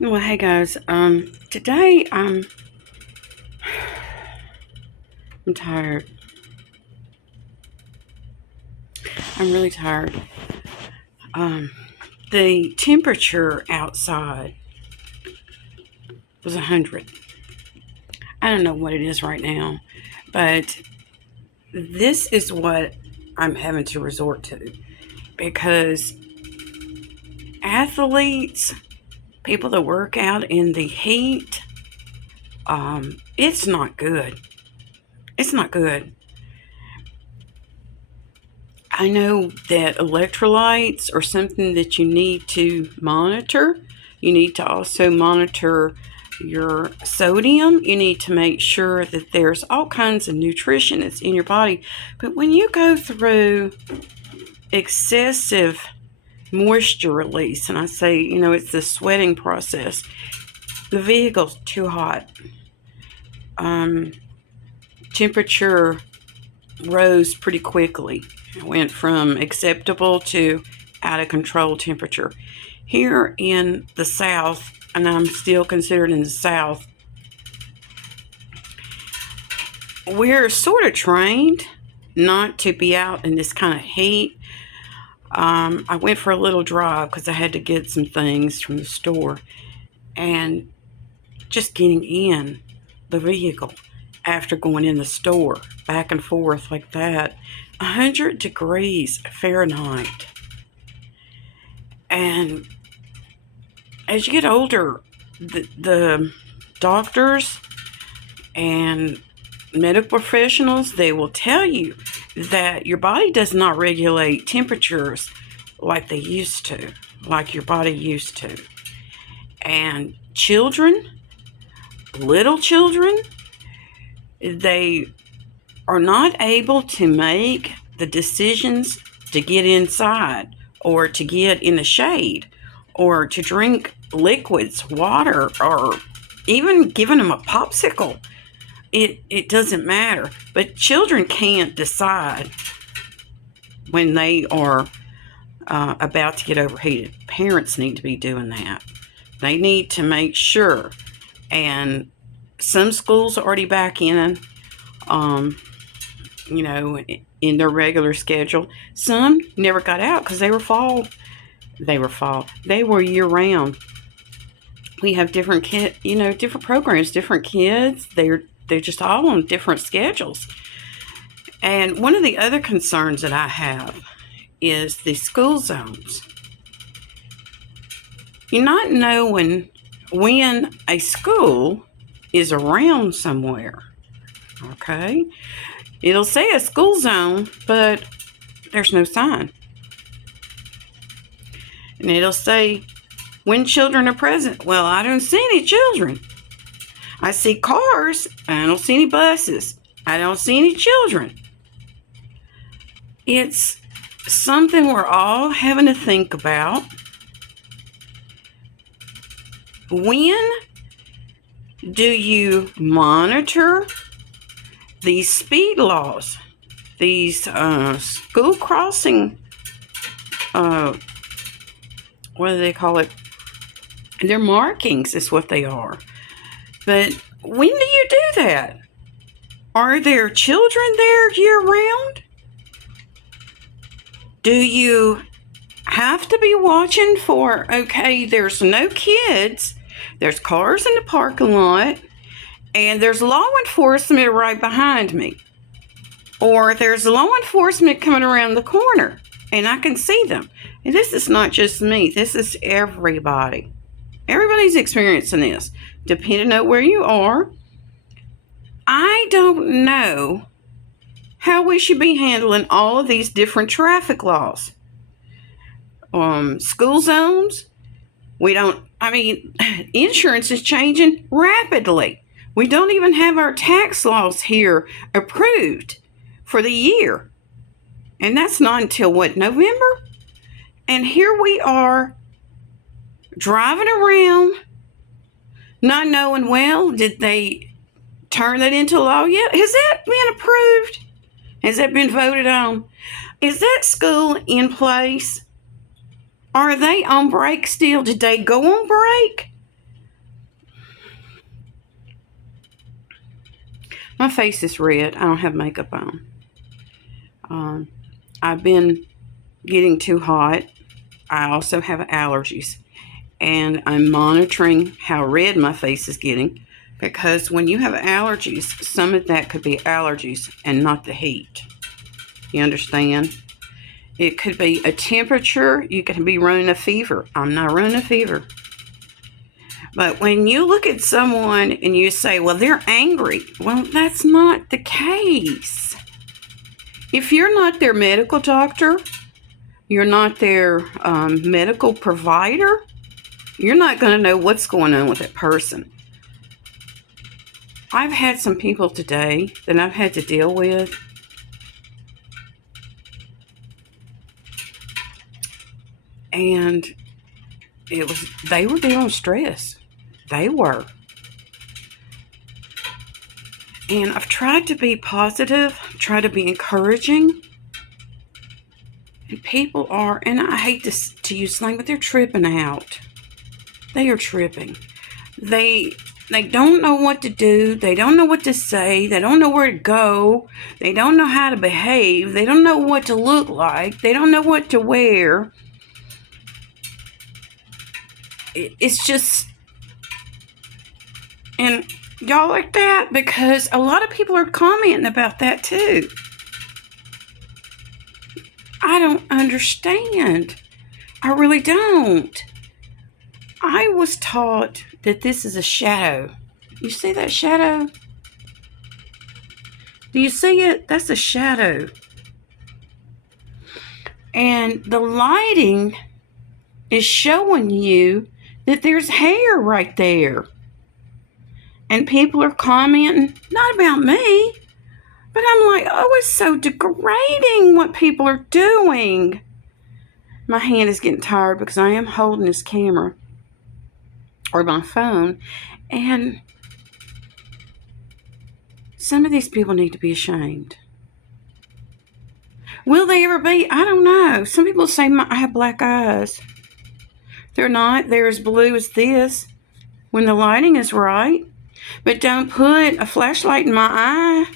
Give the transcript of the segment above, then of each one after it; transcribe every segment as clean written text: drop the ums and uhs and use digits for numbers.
Well, hey guys. Today I'm tired. I'm really tired. Um, the temperature outside was 100. I don't know what it is right now, but this is what I'm having to resort to because athletes, people that work out in the heat, it's not good. It's not good. I know that electrolytes are something that you need to monitor. You need to also monitor your sodium. You need to make sure that there's all kinds of nutrition that's in your body. But when you go through excessive moisture release, and I say, it's the sweating process, the vehicle's too hot. Temperature rose pretty quickly. It went from acceptable to out of control temperature. Here in the South, and I'm still considered in the South, we're sort of trained not to be out in this kind of heat. I went for a little drive because I had to get some things from the store, and just getting in the vehicle after going in the store back and forth like that, 100 degrees Fahrenheit. And as you get older, the doctors and medical professionals, they will tell you that your body does not regulate temperatures like they used to, like your body used to. And children, little children, they are not able to make the decisions to get inside or to get in the shade or to drink liquids, water, or even giving them a popsicle. It doesn't matter. But children can't decide when they are about to get overheated. Parents need to be doing that. They need to make sure. And some schools are already back in, in their regular schedule. Some never got out because they were fall. They were year round. We have different different programs, different kids. They're just all on different schedules. And one of the other concerns that I have is the school zones. You're not knowing when a school is around somewhere. Okay? It'll say a school zone, but there's no sign. And it'll say when children are present. Well, I don't see any children. I see cars. I don't see any buses. I don't see any children. It's something we're all having to think about. When do you monitor these speed laws, these school crossing, what do they call it? They're markings is what they are. But when do you do that? Are there children there year round? Do you have to be watching for, okay, there's no kids, there's cars in the parking lot, and there's law enforcement right behind me. Or there's law enforcement coming around the corner, and I can see them. And this is not just me. This is everybody. Everybody's experiencing this, depending on where you are. I don't know how we should be handling all of these different traffic laws. School zones, insurance is changing rapidly. We don't even have our tax laws here approved for the year. And that's not until November? And here we are driving around, not knowing, well, did they turn that into law yet? Has that been approved? Has that been voted on? Is that school in place? Are they on break still? Did they go on break? My face is red. I don't have makeup on. I've been getting too hot. I also have allergies. And I'm monitoring how red my face is getting, because when you have allergies, some of that could be allergies and not the heat. You understand? It could be a temperature. You could be running a fever. I'm not running a fever. But when you look at someone and you say, well, they're angry, well, that's not the case. If you're not their medical doctor, you're not their medical provider, you're not going to know what's going on with that person. I've had some people today that I've had to deal with, and they were dealing with stress. They were. And I've tried to be positive, try to be encouraging. And people are, and I hate to use slang, but they're tripping out. They are tripping. They don't know what to do. They don't know what to say. They don't know where to go. They don't know how to behave. They don't know what to look like. They don't know what to wear. It's just, and y'all like that, because a lot of people are commenting about that too. I don't understand. I really don't. I was taught that this is a shadow. You see that shadow? Do you see it? That's a shadow. And the lighting is showing you that there's hair right there. And people are commenting, not about me, but I'm like, oh, it's so degrading what people are doing. My hand is getting tired because I am holding this camera or my phone, and some of these people need to be ashamed. Will they ever be? I don't know. Some people say I have black eyes. They're not. They're as blue as this when the lighting is right. But don't put a flashlight in my eye.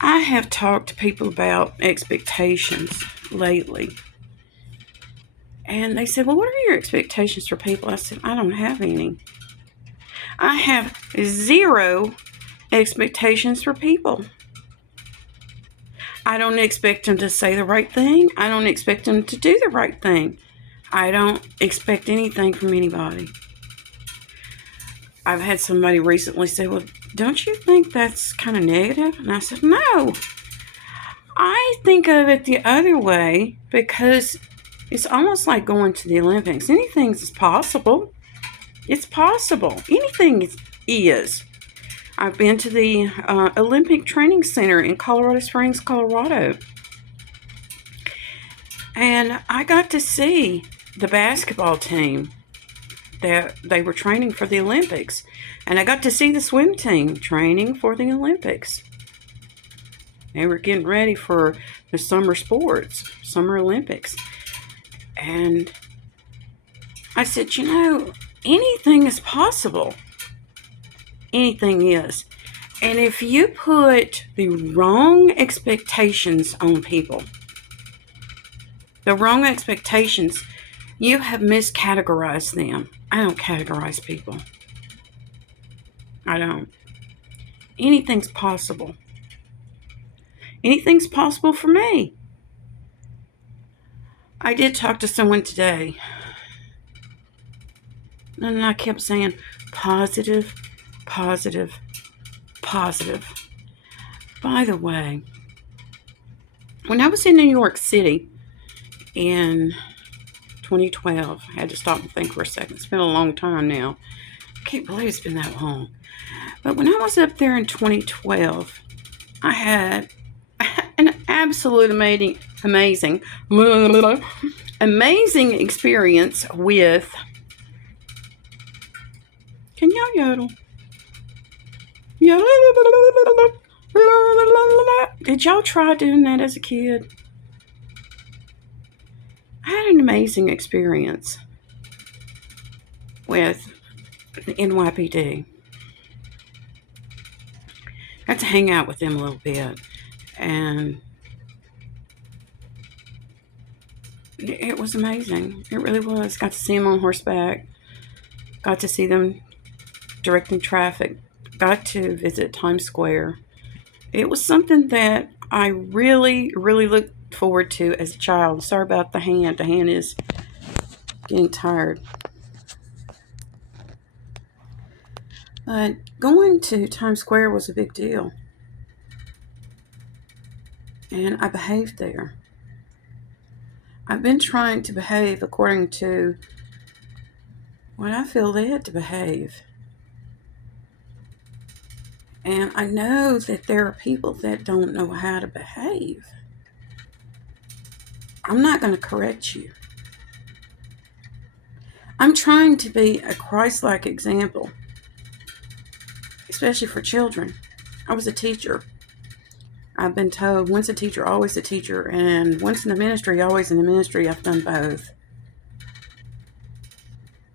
I have talked to people about expectations lately. And they said, well, what are your expectations for people? I said, I don't have any. I have zero expectations for people. I don't expect them to say the right thing. I don't expect them to do the right thing. I don't expect anything from anybody. I've had somebody recently say, well, don't you think that's kind of negative? And I said, no. I think of it the other way, because it's almost like going to the Olympics. Anything is possible. It's possible. Anything is. I've been to the Olympic Training Center in Colorado Springs, Colorado. And I got to see the basketball team that they were training for the Olympics. And I got to see the swim team training for the Olympics. They were getting ready for the summer sports, Summer Olympics. And I said, you know, anything is possible. Anything is. And if you put the wrong expectations on people, the wrong expectations, you have miscategorized them. I don't categorize people. I don't. Anything's possible. Anything's possible for me. I did talk to someone today, and I kept saying positive, positive, positive. By the way, when I was in New York City in 2012, I had to stop and think for a second. It's been a long time now. I can't believe it's been that long. But when I was up there in 2012, I had an absolute amazing experience with, can y'all yodel? Did y'all try doing that as a kid? I had an amazing experience. with the NYPD. Got to hang out with them a little bit, and it was amazing. It really was. Got to see them on horseback. Got to see them directing traffic. Got to visit Times Square. It was something that I really, really looked forward to as a child. Sorry about the hand. The hand is getting tired. But going to Times Square was a big deal. And I behaved there. I've been trying to behave according to what I feel led to behave. And I know that there are people that don't know how to behave. I'm not going to correct you. I'm trying to be a Christ-like example, especially for children. I was a teacher. I've been told once a teacher, always a teacher, and once in the ministry, always in the ministry. I've done both.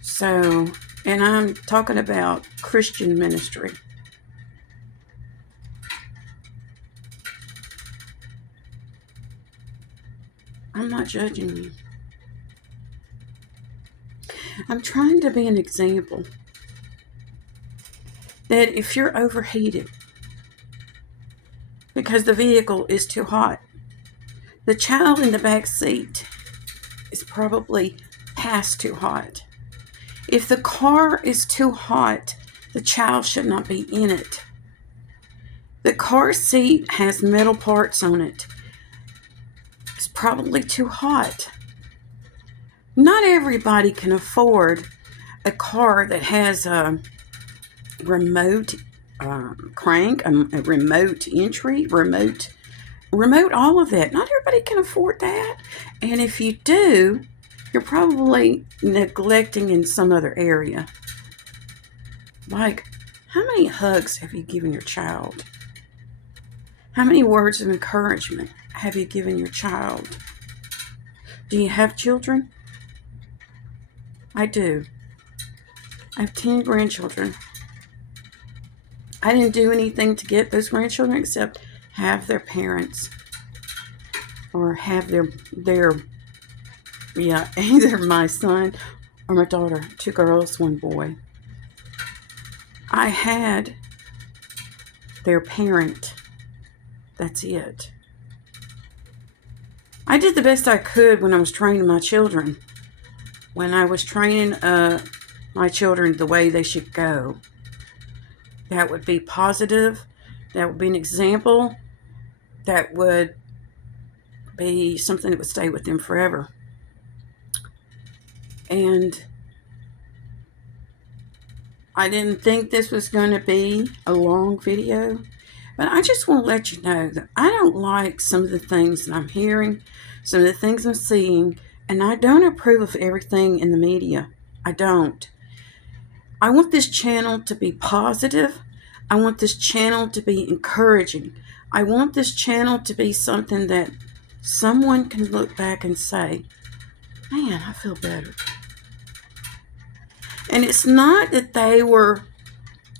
So, and I'm talking about Christian ministry. I'm not judging you. I'm trying to be an example that if you're overheated because the vehicle is too hot, the child in the back seat is probably past too hot. If the car is too hot, the child should not be in it. The car seat has metal parts on it. It's probably too hot. Not everybody can afford a car that has a remote crank, a remote entry, remote, all of that. Not everybody can afford that. And if you do, you're probably neglecting in some other area. Like, how many hugs have you given your child? How many words of encouragement have you given your child? Do you have children? I do. I have 10 grandchildren. I didn't do anything to get those grandchildren except have their parents or have their either my son or my daughter, 2 girls, 1 boy. I had their parent. That's it. I did the best I could when I was training my children. When I was training my children the way they should go. That would be positive. That would be an example. That would be something that would stay with them forever. And I didn't think this was going to be a long video, but I just want to let you know that I don't like some of the things that I'm hearing, some of the things I'm seeing, and I don't approve of everything in the media. I don't. I want this channel to be positive. I want this channel to be encouraging. I want this channel to be something that someone can look back and say, man, I feel better. And it's not that they were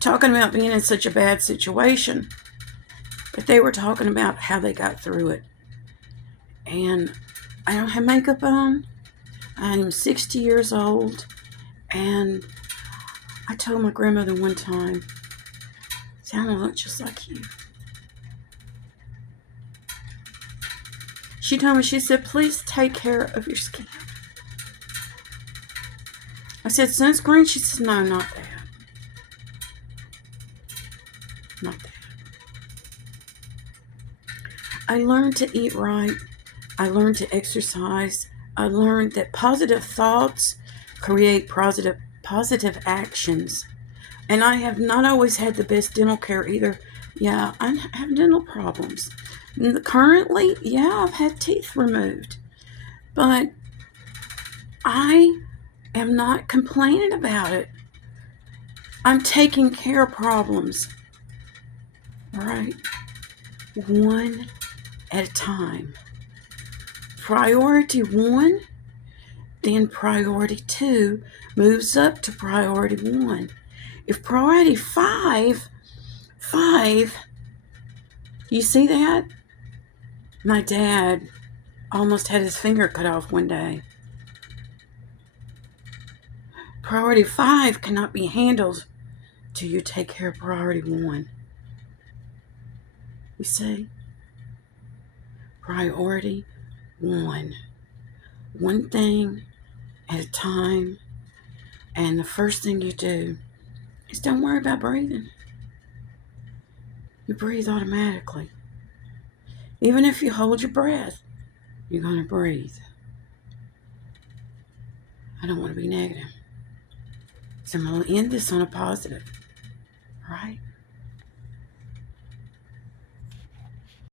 talking about being in such a bad situation, but they were talking about how they got through it. And I don't have makeup on. I'm 60 years old. And I told my grandmother one time, see, I don't look just like you. She told me, she said, please take care of your skin. I said, sunscreen? She said, no, not that. Not that. I learned to eat right. I learned to exercise. I learned that positive thoughts create positive actions. And I have not always had the best dental care either. Yeah, I have dental problems. Currently, yeah, I've had teeth removed. But I am not complaining about it. I'm taking care of problems. All right. One at a time. Priority 1, then priority 2 moves up to priority 1. If priority 5, you see that? My dad almost had his finger cut off one day. Priority 5 cannot be handled till you take care of priority 1. You see? Priority 1. One thing at a time. And the first thing you do is don't worry about breathing. You breathe automatically. Even if you hold your breath, you're going to breathe. I don't want to be negative. So I'm going to end this on a positive. All right?